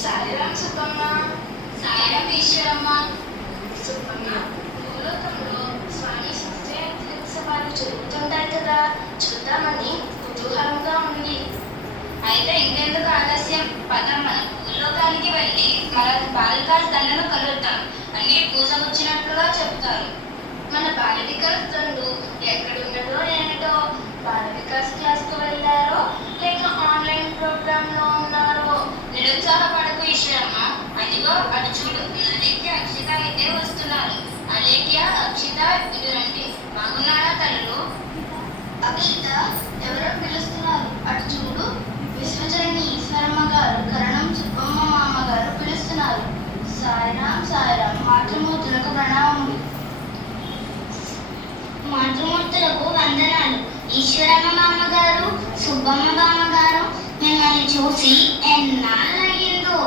సాయిరాం సుబ్బమ్మ. సాయిరాం ఈశ్వరమ్మ. సుబ్బమ్మ, భూలోకంలో స్వామి జయంతి ఉత్సవాలు జరుగుతుంటాయి కదా, చూద్దామని కుతూహలంగా ఉంది. అయితే ఇంకెందుకు ఆలస్యం, పద మన భూలోకానికి వెళ్ళి మన బాలికాస్ దండను కలుద్దాం. అన్ని పూసగుచ్చినట్లుగా చెప్తారు. మన బాల వికాస్ దండు ఎక్కడున్నదో ఏమిటో. బాల వికాస్ క్లాస్కు వెళ్ళారో లేక ఆన్లైన్ ప్రోగ్రాంలో ఉన్నారో. నిరుత్సాహపడకు ఈశ్వరమ్మ. అదిగో అటు చూడు, అలేఖ్య అక్షిత అయితే వస్తున్నారు. అలేఖ్య అక్షిత ఇటు రండి. బాగున్నారా తల్లులు? అక్షిత, ఎవరో పిలుస్తున్నారు, అటు చూడు. విశ్వజనని ఈశ్వరమ్మ గారు, కరణం సుబ్బమ్మ మామగారు పిలుస్తున్నారు. సాయిరాం సాయిరాం. మాతృమూర్తులకు ప్రణామములు. మాతృమూర్తులకు వందనాలు. ఈశ్వరమ్మ మామగారు, సుబ్బమ్మ బామ్మగారు, మిమ్మల్ని చూసి ఎన్నాళ్ళయిందో.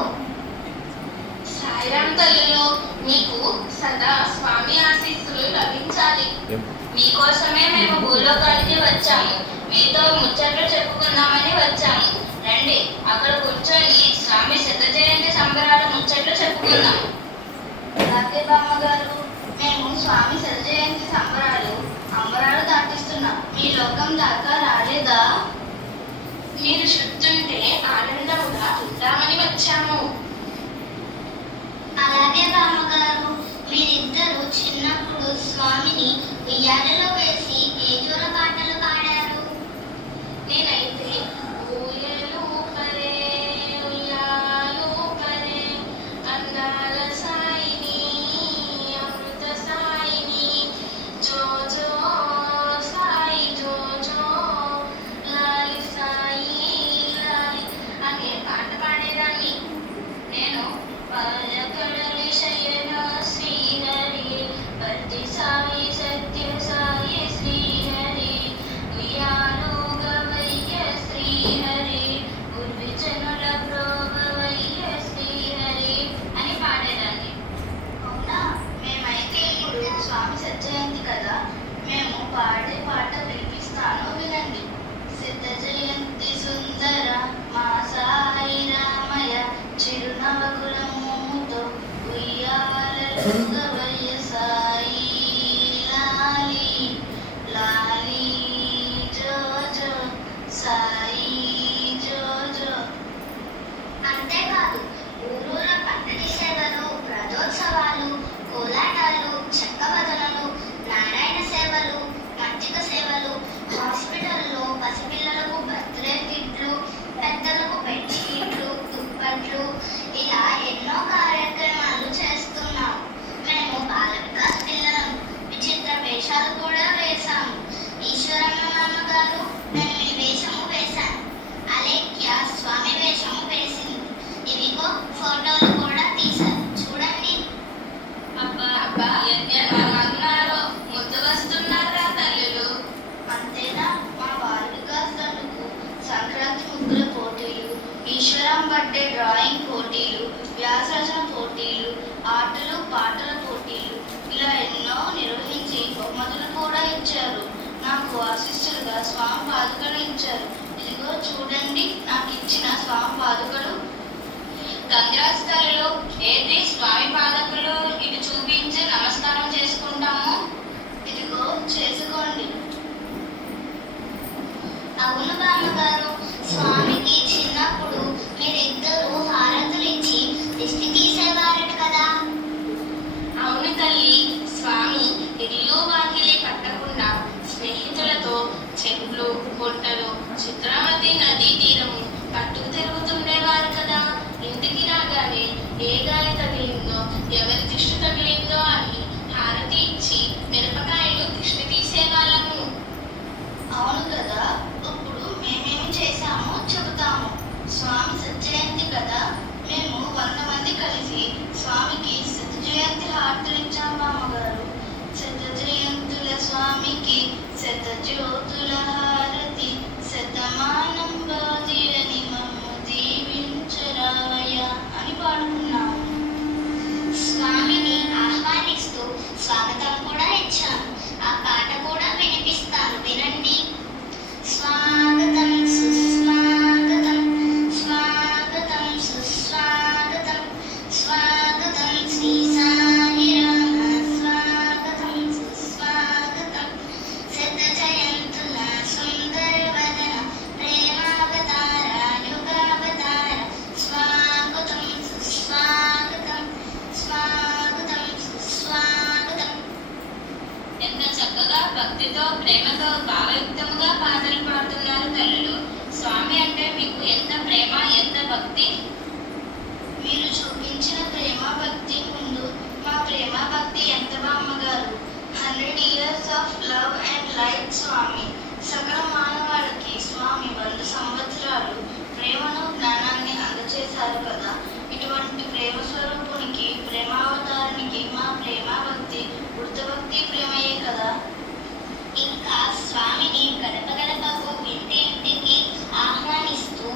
సాయిరాం తల్లులు, మీకు సదా స్వామి ఆశీస్సులు లభించాలి. మీకోసమే మేము భూలోకానికి వచ్చాము. మీతో ముచ్చట్లు చెప్పుకుందామని వచ్చాము. రండి, అక్కడ కూర్చొని స్వామి శత జయంతి సంబరాల ముచ్చట్లు చెప్పుకుందాం. అలాగే బామ్మగారు, మేము స్వామి శత జయంతి సంబరాలు అంబరాలు దాటిస్తున్నాం. మీ లోకం దాకా రాలేదా? మీరు శుద్ధుంటే ఆనందముగా ఉందామని వచ్చాము. అలాగే బామ్మగారు, మీరిద్దరూ చిన్నప్పుడు స్వామిని ఉయ్యాలలో వేసి ఏ జోర పాటలు పాడారు? నేనైతే ఊయలు పరే ఉయ్యాలు పరే అందాల సాయిని అమృత సాయిని జో జో సాయి జో జో లాలి సాయి లాలి అనే పాట పాడేదాన్ని. నేను బాలకడలి శయన శ్రీహరి, పతి సాయి సత్య సాయి శ్రీహరి, ఉయ్యాలు గవయ్య శ్రీహరి, గురుజనుల ప్రోగవయ్య శ్రీహరి అని పాడేదాన్ని. అవునా? మేమైతే ఇప్పుడు స్వామి సత్యజయంతి కదా, మేము పాడే పాట వినిపిస్తాను, వినండి. సిద్ధ జయంతి సుందర మా సాయి రామయ్య, చిరునవ్వులతో ఉయ్యాలలో గవయ్య సాయి లాలి లాలి జో జో సాయి జో జో. అంతేకాదు, ఊరూర పండగ సేవలు, రథోత్సవాలు, కోలాటాలు, చెక్కబదనలు, నారాయణ సేవలు, మజ్జిగ సేవలు, హాస్పిటల్లో పసిపిల్లలకు బర్త్డే కిట్లు, పెద్దలకు పెట్టి కిట్లు, దుప్పట్లు, ఇలా ఎన్నో కార్యక్రమాలు చేస్తున్నాం. మేము బాల వికాస్ పిల్లలం. విచిత్ర వేషాలు కూడా వేశాము. ఈశ్వరమ్మ మామగారు, నేను మీ వేషము వేశాను. అలేఖ్య స్వామి వేషము వేసింది. ఇవిగో ఫోటోలు కూడా తీశారు, చూడండి. అబ్బా అబ్బా, ఎంత బాగున్నారో, ముద్దు వస్తున్నారా తల్లులు? అంతేనా? మా బాల వికాస్ దండుకు సంక్రాంతి ముగ్గుల పోటీలు, ఈశ్వరం బర్త్డే డ్రాయింగ్ పోటీలు, వ్యాసరచన పోటీలు, ఆటలు పాటల పోటీలు, ఇలా ఎన్నో నిర్వహించి బహుమతులు కూడా ఇచ్చారు. నాకు ఆశిస్సులుగా స్వామి పాదుకలు ఇచ్చారు. ఇదిగో చూడండి, నాకు ఇచ్చిన స్వామి పాదుకలు. కంగ్రాట్స్ తల్లులు. ఏది స్వామి పాదకులు ఇటు చూపించి నమస్కారం చేసుకుంటాము. ఇదిగో చేసుకోండి. అవును బామ్మగారు, స్వామికి చిన్నప్పుడు మీరిద్దరూ హారతులిచ్చి దిష్టి తీసేవారట కదా. అవును తల్లి, స్వామి ఇల్లు వాకిలి కట్టకుండా స్నేహితులతో చెట్లు గుట్టలు, చిత్రావతి నదీ తీరము పట్టుకు తిరుగుతుండేవారు కదా. ఇంటికి రాగానే ఏ గాలి తగిలిందో, ఎవరి దిష్టి తగిలిందో అని హారతి ఇచ్చి మిరపకాయలు దిష్టి తీసేవాళ్ళము. అవును కదా. ఇప్పుడు మేమేమి చేశామో చెబుతాము. స్వామి సత్యజయంతి కదా, మేము 100 మంది కలిసి స్వామికి శత జయంతి హారతులు ఇచ్చాం బామ్మగారు. శత జయంతుల స్వామికి శత జ్యోతుల హారతి, శతమానం బాధిరని మమ్ము దీవించరావయ్య అని పాడుకున్నాము. స్వామిని ఆహ్వానిస్తూ స్వాగతం కూడా ఇచ్చాను. ఆ పాట కూడా వినిపిస్తాను, వినండి. స్వాగతం సుస్వాగతం, స్వాగతం సుస్వాగతం. కాదు కదా. ఇటువంటి ప్రేమ స్వరూపునికి, ప్రేమావతారానికి మా ప్రేమ భక్తి వృత్తభక్తి ప్రేమయే కదా. ఇంకా స్వామిని గడప గడపకు, ఇంటి ఇంటికి ఆహ్వానిస్తూ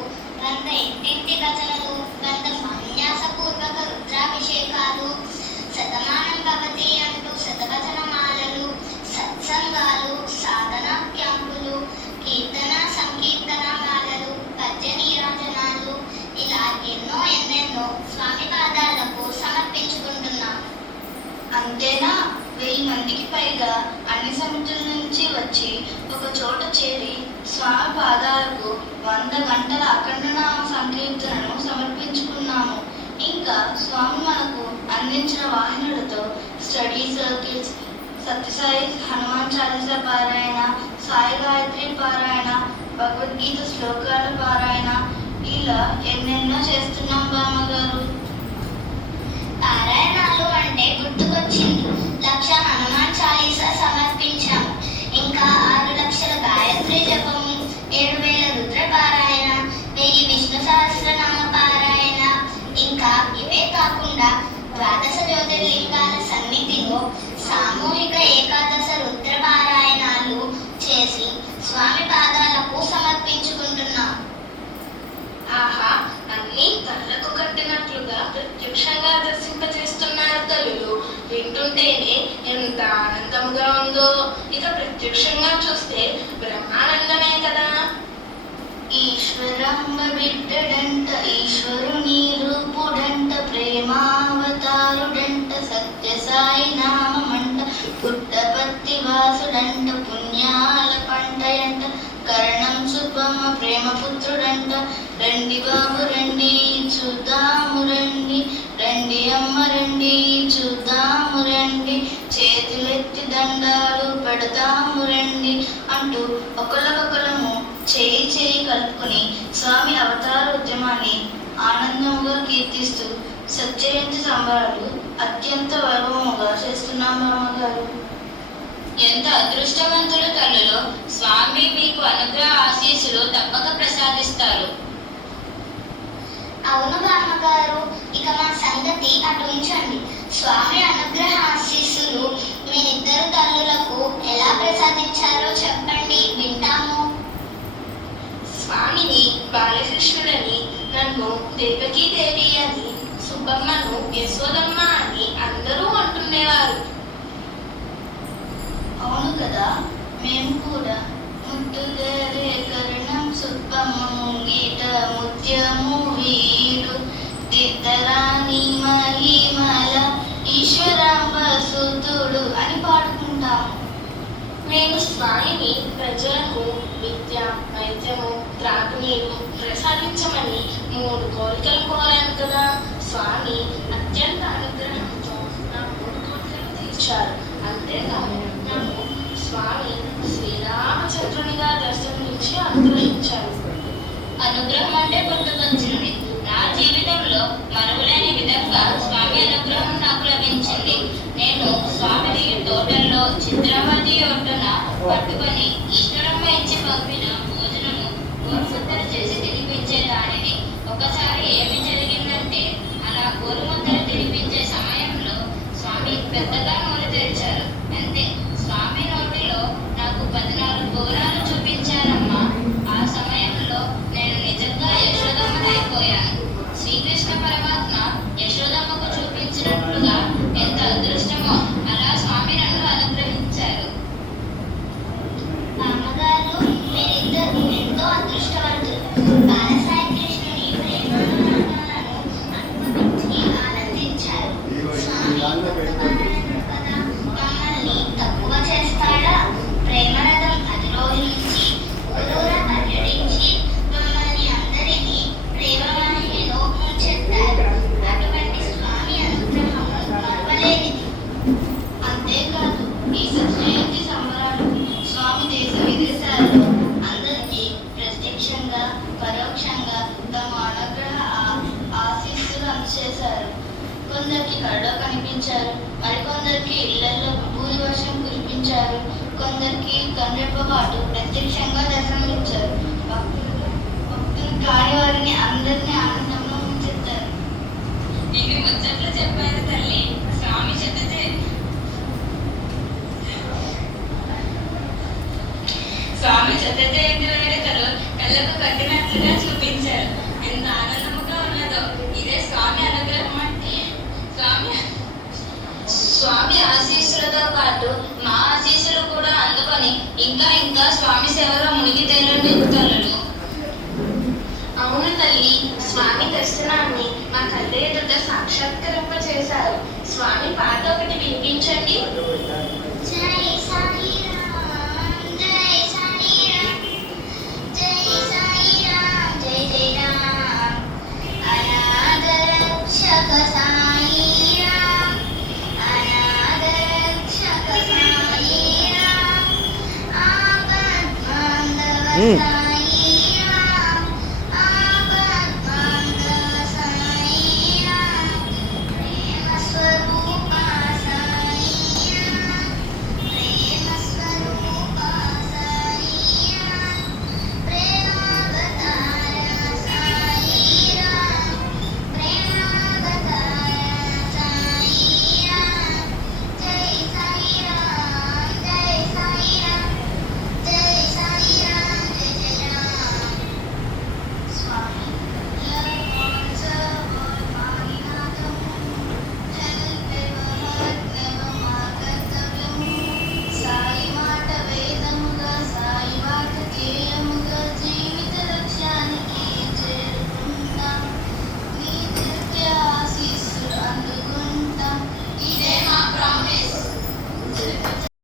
100 ఇంటింటి భజనలు, 100 సన్యాసపూర్వక రుద్రాభిషేకాలు, శతమానం భవతి అంటూ శతవచనమాలలు, సత్సంగాలు, సాధనా క్యాంపులు, కీర్తన సంకీర్తన మాలలు, పద్య నీరాజనాలు, ఇలా ఎన్నెన్నో స్వామి పాదాలకు సమర్పించుకుంటున్నాం. అంతేనా? 1000 మందికి పైగా అన్ని సమితుల నుంచి వచ్చి ఒక చోట చేరి స్వామి పాదాలకు 100 గంటల అఖండనామ సంకీర్తనను సమర్పించుకున్నాము. ఇంకా స్వామి మనకు అందించిన వాహినులతో స్టడీ సర్కిల్స్, సత్యసాయి హనుమాన్ చాలీసా పారాయణ, సాయి గాయత్రి పారాయణ, భగవద్గీత శ్లోకాల పారాయణ, ఇలా ఎన్నెన్నో చేస్తున్నాం బామ్మగారు. పారాయణాలు అంటే గుర్తుకొచ్చింది. 1,00,000 హనుమాన్ చాలీసా సమర్పించాము. ఇంకా 6 లక్షల గాయత్రి జపము, 7,000 రుద్ర పారాయణ, 1000 విష్ణు సహస్రనామ పారాయణ. ఇంకా ఇవే కాకుండా 12 జ్యోతిర్లింగాల సన్నిధిలో సామూహిక ఏకాదశ రుద్ర పారాయణాలు చేసి స్వామి పాదాలకు సమర్పించుకుంటున్నాం. ఆహా, అన్నీ కళ్ళకు కట్టినట్లుగా ప్రత్యక్షంగా దర్శింపచేస్తున్నారు తల్లులు. వింటుంటేనే ఎంత ఆనందంగా ఉందో. ఇక ప్రత్యక్షంగా చూస్తే బ్రహ్మానందమే కదా. ఈశ్వరంబ బిడ్డడంట, ఈశ్వరుని రూపుడంట, ప్రేమావతారుడంట, సత్యసాయి నామమంట, పుట్టపత్తి వాసుడంట, పుణ్యాల పంటయంట, కరణం సుబ్బమ్మ ప్రేమపుత్రుడంట. రండి బాబు రండి చూద్దాము రండి, రండి అమ్మ రండి చూద్దాము రండి, చేతులెత్తి దండాలు పెడతాము రండి అంటూ ఒకళ్ళకొకళ్ళము చేయి చేయి కలుపుకుని స్వామి అవతార ఉద్యమాన్ని ఆనందముగా కీర్తిస్తూ సత్యజయంతి సంబరాలు అత్యంత వైభవముగా చేస్తున్నాం బామ్మగారు. ఎంత అదృష్టవంతులు తల్లులు. స్వామి మీకు అనుగ్రహ ఆశీస్సులు తప్పక ప్రసాదిస్తారు. అవును బామ్మగారు, ఇక మా సంగతి అటు ఉంచండి. స్వామి అనుగ్రహ ఆశీస్సులు మీరిద్దరు తల్లులకు ఎలా ప్రసాదించారో చెప్పండి, వింటాము. స్వామిని బాలకృష్ణుడని, నన్ను దేవకీదేవి అని, సుబ్బమ్మను యశోదమ్మ అని అందరూ అంటుండేవారు. అవును కదా, మేము కూడా ముద్దుగారే కరణం సుబ్బమ్మ ముంగీట ముత్యము వీడు దిద్దరాని మహిమల ఈశ్వరాంబ సుతుడు అని పాడుకుంటాము. మేము స్వామిని ప్రజలకు విద్య, వైద్యము, త్రాగునీరు ప్రసాదించమని 3 కోరికలు కోరాను కదా. స్వామి అత్యంత అనుగ్రహంతో నా 3 కోరికలు తీర్చారు. అంతేకాదు, నన్ను స్వామి శ్రీరామచంద్రునిగా దర్శనమిచ్చి అనుగ్రహించారు. అనుగ్రహం అంటే గుర్తుకొచ్చింది. నా జీవితంలో మరువలేని విధంగా స్వామి అనుగ్రహం నాకు లభించింది. నేను స్వామిని తోటల్లో చిత్రవతి ఒడ్డున పట్టుకొని ఈశ్వరమ్మ ఇచ్చి పంపిన భోజనము గోరుముద్దర చేసి తినిపించే దానిని. ఒకసారి ఏమి జరిగిందంటే, అలా గోరుముద్దర తినిపించే సమయంలో స్వామి పెద్దగా నోరు తెరిచారు. అంతే, స్వామి నోటిలో నాకు 14 బోరాలు చూపించారమ్మా. ఆ సమయంలో నేను నిజంగా యశోదమ్మనైపోయాను. శ్రీకృష్ణ పరమాత్మ యశోదమ్మకు చూపించినట్లుగా ఎంత అదృష్టమో అలా స్వామి నన్ను అనుగ్రహించారు. బామ్మగారు, మీరిద్దరు ఎంతో అదృష్టవంతులు. బాలసాయి కృష్ణుని ప్రేమానందాలను అనుభవించి ఆనందించారు. స్వామి గొప్పవారైన కదా, మమ్మల్ని తక్కువ చేస్తాడా? ప్రేమరథం అధిరోహించి ఊరూరా పర్యటించి మమ్మల్ని అందరినీ ప్రేమవాహినిలో ముంచెత్తారు. అటువంటి స్వామి అనుగ్రహం మరువలేనిది. అంతేకాదు, ఈ సత్యజయంతి సంబరాలు స్వామి దేశ విదేశాల్లో అందరికీ ప్రత్యక్షంగా పరోక్షంగా తమ అనుగ్రహ ఆశీస్సులు అందజేశారు. కొందరికి కళ్ళలో కనిపించారు, మరికొందరికి ఇళ్లలో భూరి వర్షం కురిపించారు, కొందరికి కన్నెప్ప పాటు ప్రత్యక్షంగా దర్శనమిచ్చారు. భక్తులు కాని వారిని అందరినీ ఆనందంలో ముంచెత్తారు. ఇదే స్వామి అనుగ్రహం అంటే. స్వామి ఆశీస్సులతో పాటు మా ఆశీస్సులు కూడా అందుకొని ఇంకా ఇంకా స్వామి సేవలో మునిగి తేలండి తల్లులు. అవును తల్లి, స్వామి దర్శనాన్ని మా కళ్ళ ఎదుట సాక్షాత్కరింప చేశారు. స్వామి పాట ఒకటి వినిపించండి. జై సాయిరామ్ జై సాయిరామ్ జై సాయిరామ్ జై జై రామ్ అనాథ రక్షక సాయిరామ్ అనాథ రక్షక సాయిరామ్ ఆపద్బాంధవ